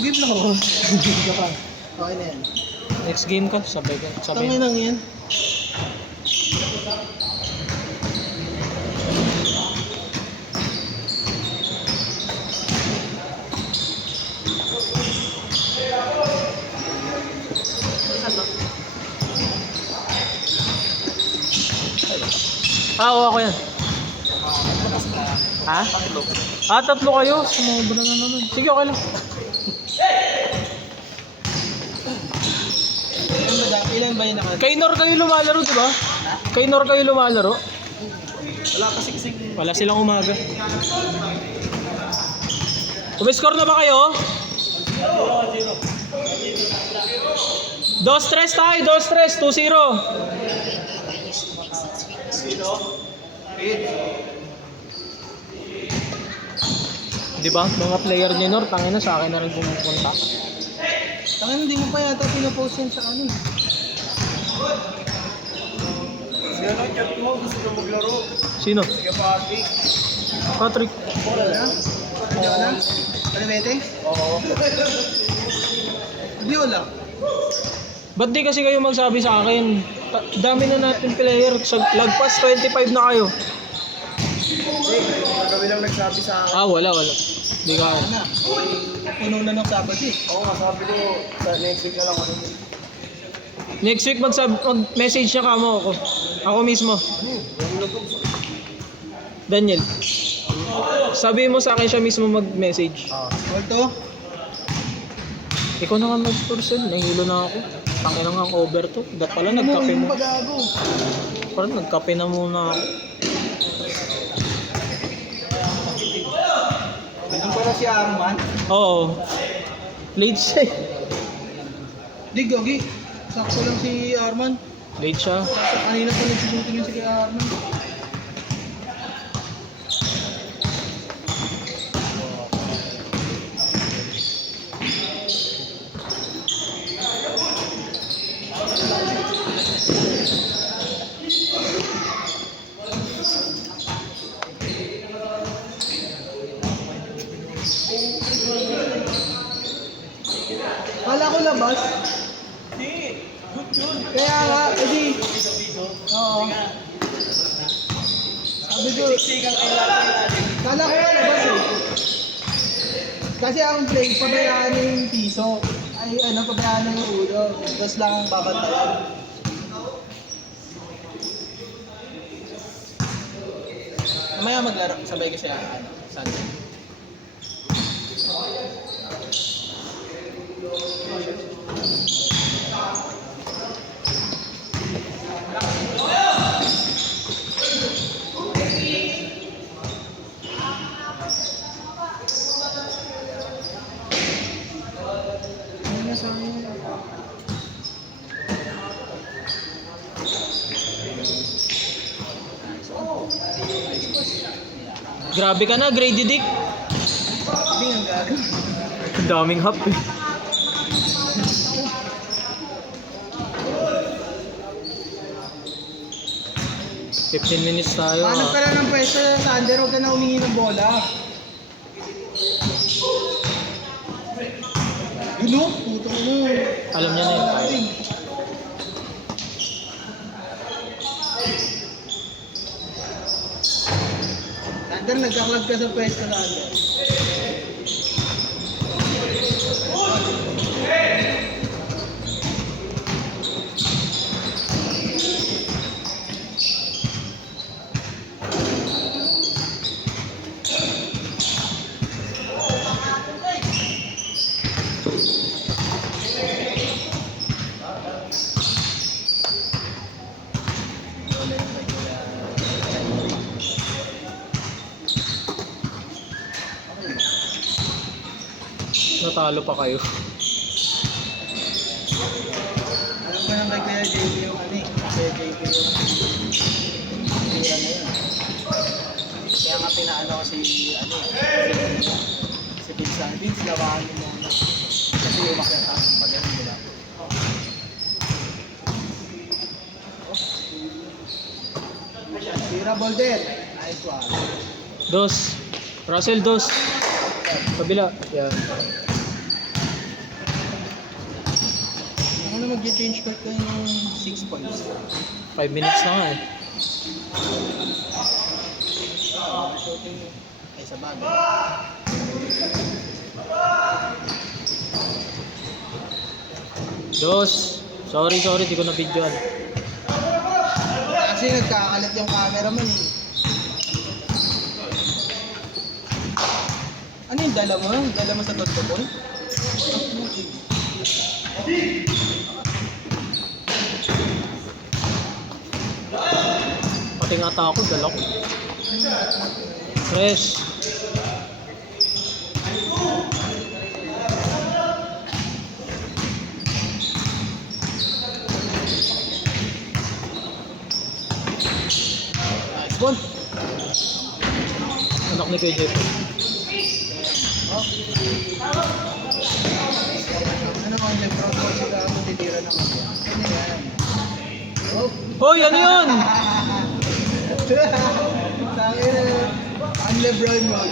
Game lang ako. Hindi ka. Okay na yan. Next game ka, sabay ka. Tangin Sabay. lang yan. Oo, ako yan. Ha? Tatlo kayo? Sumobra na naman. Sige, okay lang. Ilan ba yung naka... Kay Nor kayo lumalaro, di ba? Kay Nor kayo lumalaro? Wala pa siksik. Wala silang umaga. Umiscore na ba kayo? 2-3 tayo, 2-3, 2-0. Di ba? Mga player ni Nor, tangin na sa akin na rin pumupunta. Tangin, hindi mo pa yata pinapost yan sa ano. Siya lang chat mo, gusto na maglaro. Sino? Sige, Patrick. Patrick. Wala na? Wala na? Palimete? Oo. Viola. Ba't di kasi kayo magsabi sa akin? Dami na natin player. Lagpas 25 na kayo. Kami lang nagsabi sa akin. Wala. Di ka. Na. Puno na ng Sabado eh. Oo nga, sabi ko sa next week na lang ako. Next week mag-message niya ka mo ako. Ako mismo. Daniel. Sabi mo sa akin siya mismo mag-message. Walto? Ikaw na nga mag-person. Nahilo na ako. Tangin na nga ang over to. Dat pala nagkape mo. Parang nagkape na muna ako. Ganun pala si Arman. Oo. Late siya eh. Di, Gogi. Sakto lang si Arman. Late siya. Kanina pa nagsilutin yun si Arman. Kala ko labas. Hindi. Good yun. Kaya nga, edi. Oo. Sabi ko, kala ko nga labas eh. Kasi ang play, pabayaan na yung piso. Ay, pabayaan na yung ulo. Tapos lang ang babantayan. Mamaya maglaro, sabay kasi Sunday. Grabe ka na, Grady Dick. Hindi ang gagawin. Ang daming hap eh. $15 minutes tayo. Hanap ka lang ng pwesto sa under, huwag ka na humingi ng bola. Yun o, putong mo. Alam niya na yun. Under, nagkaklag ka sa pwesto na under. Natalo pa kayo. Alam ko naman kaya JP yung kaya JP yung tira na yun. Kaya nga pinaano ko si Pinsan. Vince, gawaan mo muna. Kasi umakyat ang pag-ano nila. Tira Bolder. Nice one. Dos. Russell, dos. Kabila. Yan. Ano mag-change court kayo ng 6 points? 5 minutes na nga eh. Ay, sa bagay. Dos. Sorry, di ko na videoan. Kasi nagkakalat yung cameraman eh. Ano yung dala mo? Dala mo sa Totopon? Pati nga ako, dala ko. Fresh. Nice one. Anak ni Kuya Jeff. Ano ang Lebron ko sila matitira ng mga. Ano yan? Oh. Hoy, ano yun? Tangin na. Ang Lebron mode.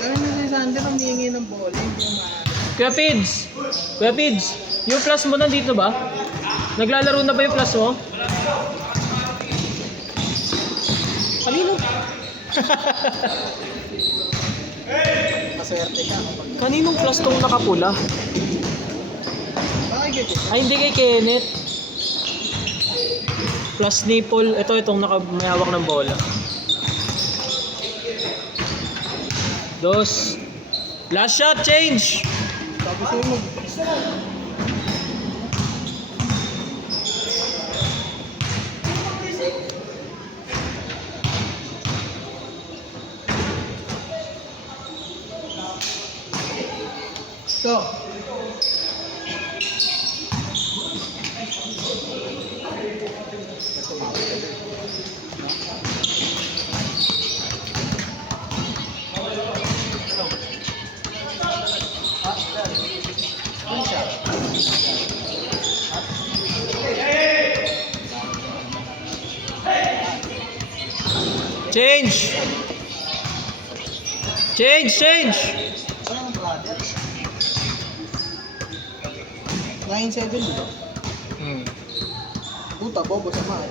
Ano na si Sander ang hihingi ng bola, hindi yung Kuya Pids, yung plus mo nandito ba? Naglalaro na ba yung plus mo? Kanino? maswerte ka kapag Kaninong plus tong nakapula? bakit ganyan? Ay, hindi kay Kenneth. Plus ni Paul. Itong may hawak ng bola. Dos. Last shot, change! Sabi sa'yo mo. So. Change! Change! 9-7 diba? Hmm. Puta, bobo sa mga.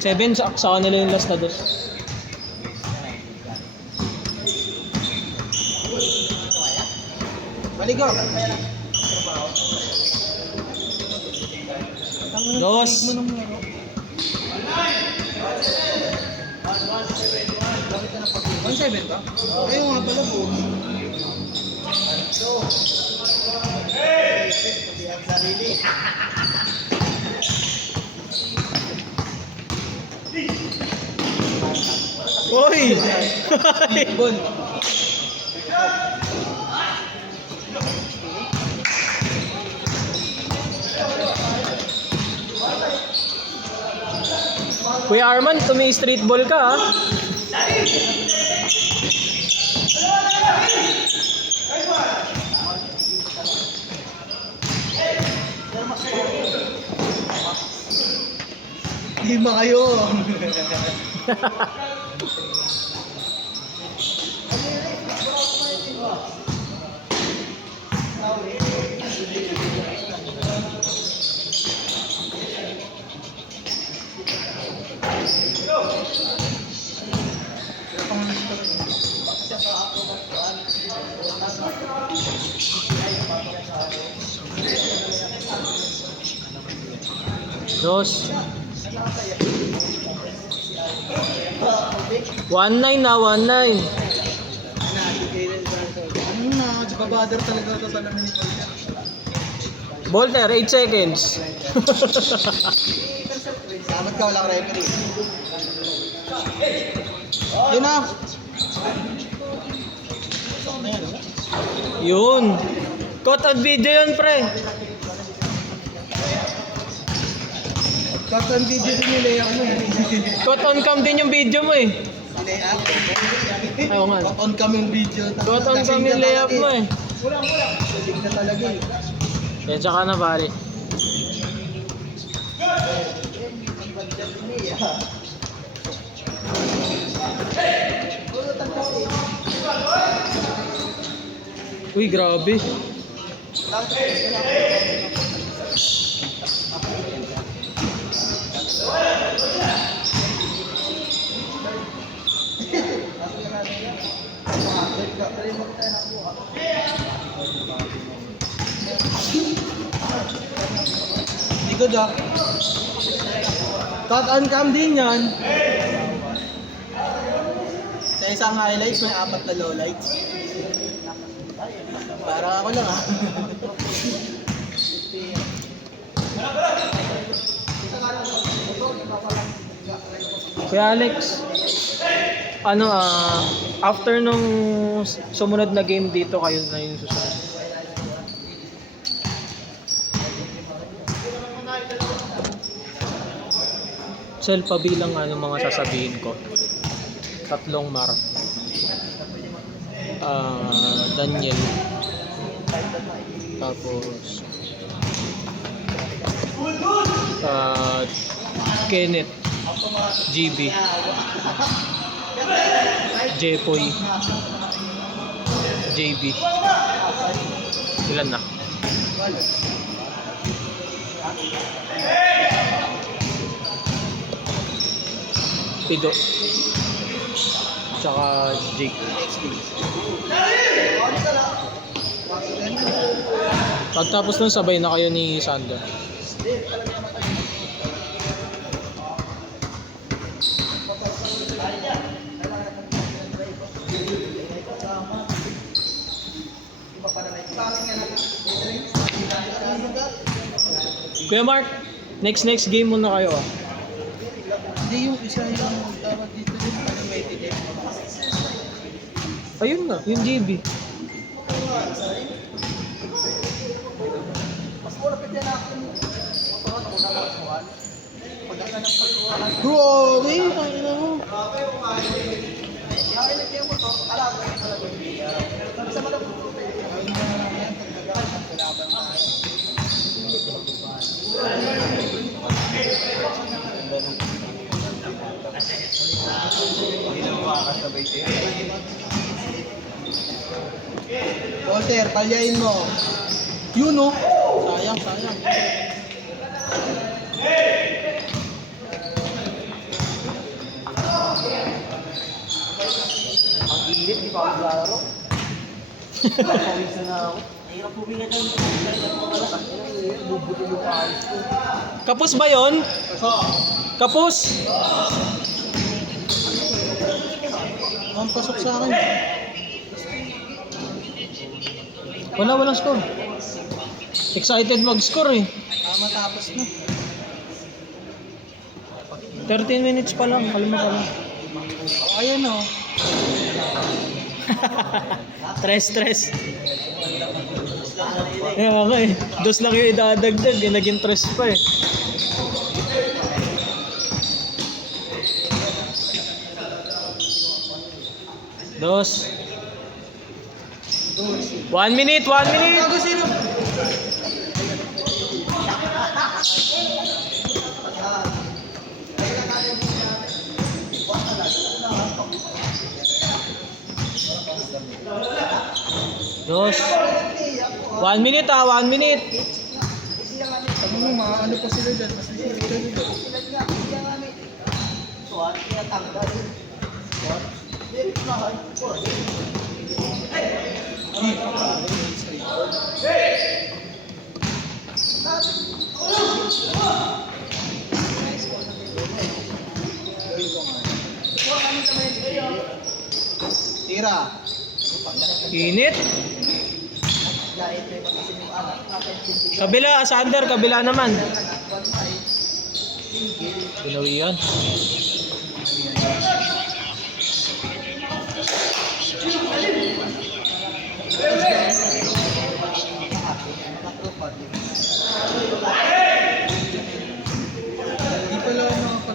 7 sa kanila yung last na dos. Baligaw. Dos. 1-7 ka? Ayaw nga pala po. Hoy! Bon. Kuya Arman, street ball ka ha? Lima kayo. Dos. 1-9 na, 1-9. Ano na, babader talaga ito sa lamin ni Palya. Bolter, 8 seconds. Salamat ka, walang referee. Yun na. Yun. Caught on video yun, pre. Cut on video din yung layout mo eh. Caught on cam din yung video mo eh. layup. Ayaw nga. On kami yung video. Got on kami yung layup mo eh. Kulang. Lasing na talaga eh. Kaya tsaka na pare. Uy, grabe. Hindi ko Doc. Cut on cam din yan. Sa isang highlights, may 4 na lowlights. Para ako lang ah. Kuya Alex, ano after nung sumunod na game dito, kayo na yung susunod. Sel, pabilang ano mga sasabihin ko. 3 mar. Daniel. Tapos Kenneth. GB. Jepoy. JB. Ilan na? Pido. Tsaka Jake. Pagtapos nun, sabay na kayo ni Sander. Kuya Mark, next game muna kayo ah. Hindi yung isa yung tawag dito yung animated eh. Ayun na, yung GB. Grabe! Ang ina mo. Walter, palyain mo. Yun oh. Sayang. Ang init, di pa ako naglalaro. Pawisa na ako. Mahirap puminga dyan. Bubuti yung alis ko. Kapos ba yon? Kapos? Ang pasok sa akin. Walang score. Excited mag-score eh. Matapos na. 13 minutes pa lang, kalma ka lang. Ayan oh. Stress. Kaya nga eh. Dos lang yung idadagdag eh. Naging 3 pa eh. Dos. 1 minute. Bago sino? Dos. 1 minute 1 minute. Sabi mo, ano pa sila dyan? Mas sila dyan. Tira. Init. Kabila, Sander, kabila naman. Pinawian. Hindi pala ako makapag...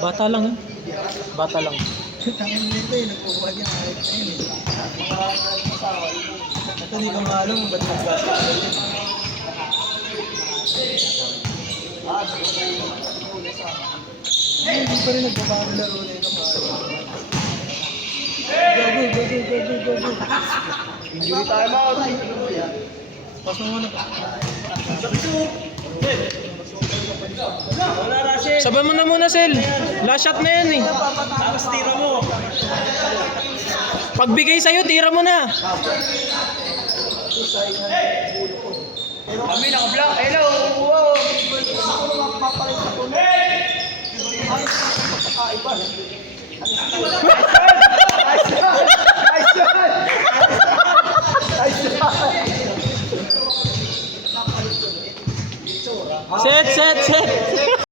Bata lang yun. Bata lang. Tangin nito eh, nagpukuha niya kahit na yun eh. Ito di ko nga alam, ba't nag-basketball yun? Ay, hindi pa rin nagbabago laro na ito mga go. Injury tayo mga Pas mo muna pa. Wala Russell. Saban mo na muna, Sel. Last shot na yan eh. Tapos tira mo. Pagbigay sa'yo, tira mo na. Kami naka-block. Hello. Wow. Set.